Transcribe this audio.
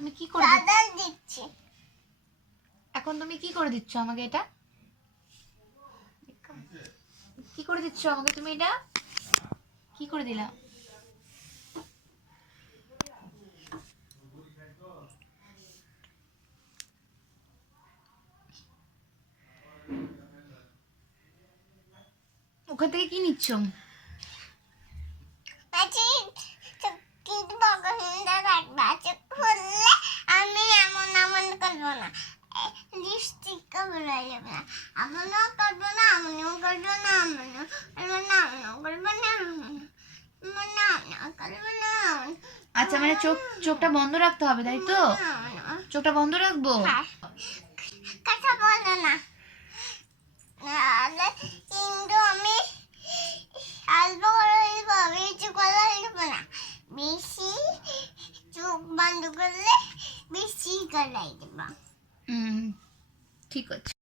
তুমি কি করে দিচ্ছি? এখন তুমি কি করে দিচ্ছ আমাকে এটা? কি করে দিচ্ছ আমাকে তুমি এটা? কি করে দিলা? ওখান থেকে কি নিচ্ছ? কিন্তু বকশিসটা রাখবা, চোখ খুললে আমি এমন এমন করবো না, লিপস্টিক বেরোয় যাবে না, এমনও করবো না, এমনও করবো না, এমনও করবো না, এমনও করবো না, করবো না। আচ্ছা মানে চোখটা বন্ধ রাখতে হবে তাই তো? চোখটা বন্ধ রাখবো? কথা বলো না, নাহলে কিন্তু আমি অল্প করে দিব, বেশি করে দিব না। বেশি চোখ বন্ধ করলে বেশি করে দিব। ঠিক আছে।